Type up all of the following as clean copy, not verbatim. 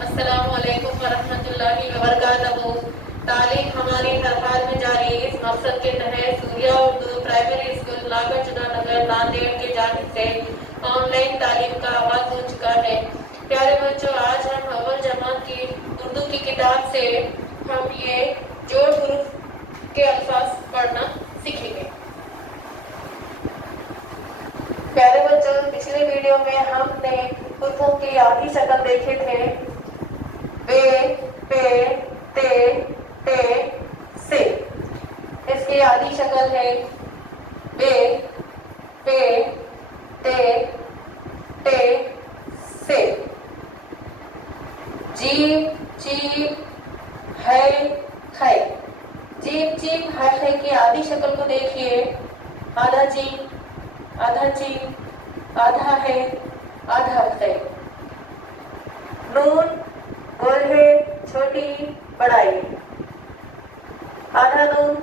अस्सलामुअलैकुम वरहमतुल्लाहि वबरकातुहू। तालीम हमारी हर हाल में जारी। इस मकसद के तहत सूर्या उर्दू प्राइमरी स्कूल नागरचुना नगर नांदेड़ के जानिब से ऑनलाइन तालीम का आगाज हो चुका है। प्यारे बच्चों, आज हम अव्वल जमात की उर्दू की किताब से हम ये जोड़ हुरूफ के अल्फाज पढ़ना सीखेंगे। प्यारे बच्चों, पिछले वीडियो में हमने हुरूफों की आधी शक्ल देखे थे। बे, पे, ते, टे, से। इसकी आधी शक्ल है बे, पे, ते, टे, से। जीम, चीम, है, खै। जीम, चीम, है, खै की आधी शक्ल को देखिए। आधा जीम, आधा चीम, आधा है, आधा खै। नून, गोल है, छोटी, बड़ाई, आधा नून।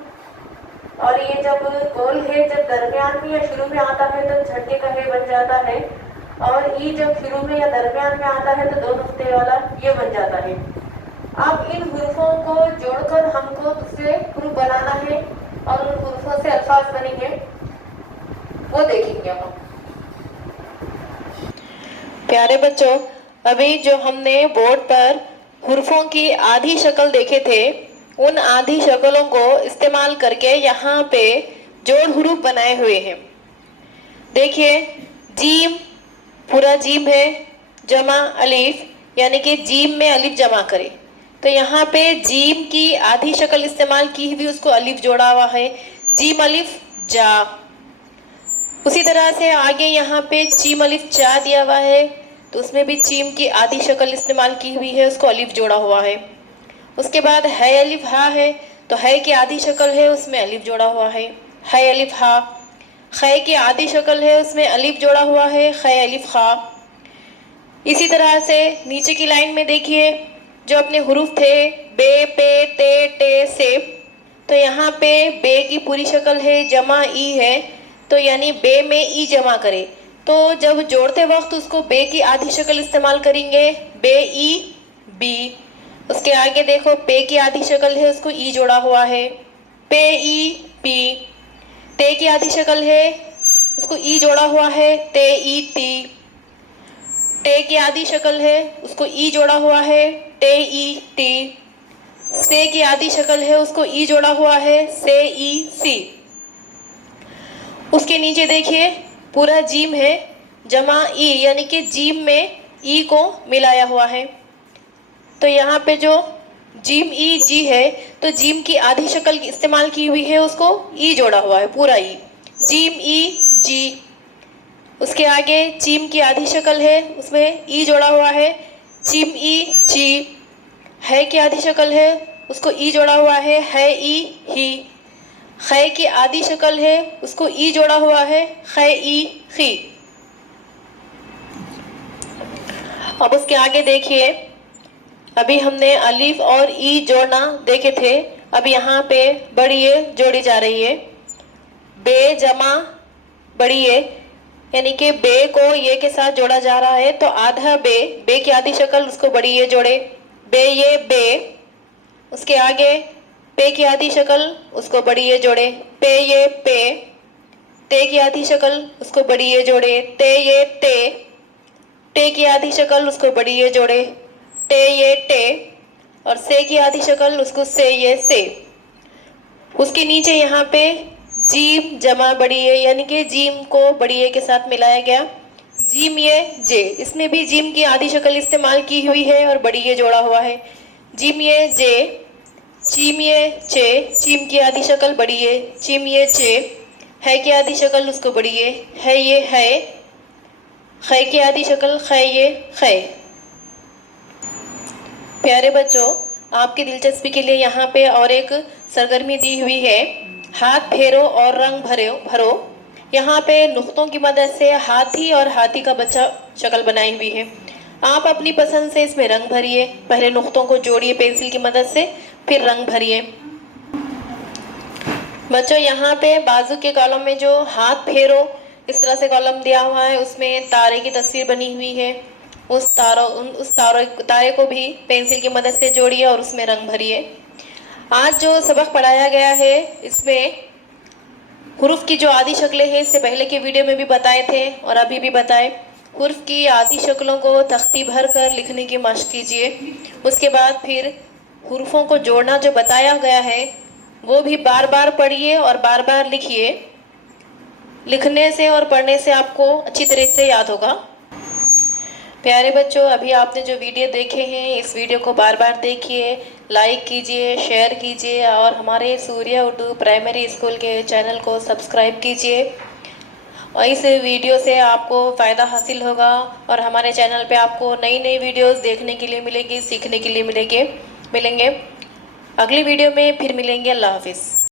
और ये जब गोल है जब दरमियान में या शुरू में आता है तो झटके का है बन जाता है, और ई जब शुरू में या दरमियान में आता है तो दो नुक्ते वाला ये बन जाता है। अब इन हुरूफों को जोड़कर हमको दूसरे हुरूफ बनाना है और उन हुरूफों से अल्फाज बनेंगे, वो देखेंगे हम। प्यारे बच्चों, अभी जो हमने बोर्ड पर हुरूफों की आधी शक्ल देखे थे, उन आधी शक्लों को इस्तेमाल करके यहाँ पे जोड़ हुरूफ बनाए हुए हैं। देखिए, जीम पूरा जीम है, जमा अलीफ, यानी कि जीम में अलीफ जमा करे तो यहाँ पे जीम की आधी शक्ल इस्तेमाल की हुई, उसको अलीफ जोड़ा हुआ है, जीम अलीफ जा। उसी तरह से आगे यहाँ पे चीम अलिफ चा दिया हुआ है तो उसमें भी चीम की आधी शक्ल इस्तेमाल की हुई है, उसको अलिफ जोड़ा हुआ है। उसके बाद है अलिफ हा है तो है की आधी शक्ल है, उसमें अलिफ जोड़ा हुआ है अलिफ हा। खै की आधी शक्ल है, उसमें अलिफ जोड़ा हुआ है, खै अलिफ खा। इसी तरह से नीचे की लाइन में देखिए, जो अपने हुरूफ थे बे, पे, ते, टे, से, तो यहाँ पे बे की पूरी शक्ल है, जमा ई है, तो यानी बे में ई जमा करे तो जब जोड़ते वक्त उसको बे की आधी शक्ल इस्तेमाल करेंगे, बे ई बी। उसके आगे देखो पे की आधी शक्ल है, उसको ई जोड़ा हुआ है, पे ई पी। ते की आधी शक्ल है, उसको ई जोड़ा हुआ है, ते ई ती। टे की आधी शक्ल है, उसको ई जोड़ा हुआ है, टे ई टी। से की आधी शक्ल है, उसको ई जोड़ा हुआ है, से ई सी। उसके नीचे देखिए पूरा जीम है, जमा ई, यानी कि जीम में ई को मिलाया हुआ है। तो यहाँ पे जो जीम ई जी है तो जीम की आधी शक्ल इस्तेमाल की हुई है, उसको ई जोड़ा हुआ है, पूरा ई, जीम ई जी। उसके आगे चीम की आधी शक्ल है, उसमें ई जोड़ा हुआ है, चीम ई ची। है की आधी शक्ल है, उसको ई जोड़ा हुआ है ई ही। खै की आधी शक्ल है, उसको ई जोड़ा हुआ है, खै ई खी। अब उसके आगे देखिए, अभी हमने अलीफ और ई जोड़ना देखे थे, अब यहाँ पे बड़ी ए जोड़ी जा रही है। बे जमा बड़ी ए, यानी कि बे को ये के साथ जोड़ा जा रहा है तो आधा बे, बे की आधी शक्ल उसको बड़ी ये जोड़े, बे ये बे। उसके आगे पे की आधी शक्ल उसको बड़ी ये जोड़े, पे ये पे। ते की आधी शक्ल उसको बड़ी ये जोड़े, ते ये ते। टे की आधी शक्ल उसको बड़ी ये जोड़े, टे ये टे। और से की आधी शक्ल उसको से ये से। उसके नीचे यहाँ पे जीम जमा बड़ी ए, यानी कि जीम को बड़ी ए के साथ मिलाया गया, जीम ये जे। इसमें भी जीम की आधी शक्ल इस्तेमाल की हुई है और बड़ी ए जोड़ा हुआ है, जीम ये जे। चीम ये चे, चीम की आधी शक्ल बड़ी ए, चीम ये चे। है की आधी शक्ल उसको बड़ी ए, है ये है। खै की आधी शक्ल खै ये खै। प्यारे बच्चों, आपकी दिलचस्पी के लिए यहाँ पे और एक सरगर्मी दी हुई है, हाथ फेरो और रंग भरो। यहाँ पे नुक्तों की मदद से हाथी और हाथी का बच्चा शक्ल बनाई हुई है। आप अपनी पसंद से इसमें रंग भरिए, पहले नुक्तों को जोड़िए पेंसिल की मदद से, फिर रंग भरिए। बच्चों, यहाँ पे बाजू के कॉलम में जो हाथ फेरो इस तरह से कॉलम दिया हुआ है, उसमें तारे की तस्वीर बनी हुई है। उस तारे को भी पेंसिल की मदद से जोड़िए और उसमें रंग भरिए। आज जो सबक पढ़ाया गया है इसमें हुरूफ की जो आधी शक्लें हैं, इससे पहले के वीडियो में भी बताए थे और अभी भी बताए। हुरूफ की आधी शक्लों को तख्ती भर कर लिखने की मशक कीजिए। उसके बाद फिर हुरूफों को जोड़ना जो बताया गया है वो भी बार बार पढ़िए और बार बार लिखिए। लिखने से और पढ़ने से आपको अच्छी तरह से याद होगा। प्यारे बच्चों, अभी आपने जो वीडियो देखे हैं इस वीडियो को बार बार देखिए, लाइक कीजिए, शेयर कीजिए और हमारे सूर्या उर्दू प्राइमरी स्कूल के चैनल को सब्सक्राइब कीजिए। और इस वीडियो से आपको फ़ायदा हासिल होगा और हमारे चैनल पे आपको नई नई वीडियोस देखने के लिए मिलेगी, सीखने के लिए मिलेंगे। अगली वीडियो में फिर मिलेंगे। अल्लाह हाफिज़।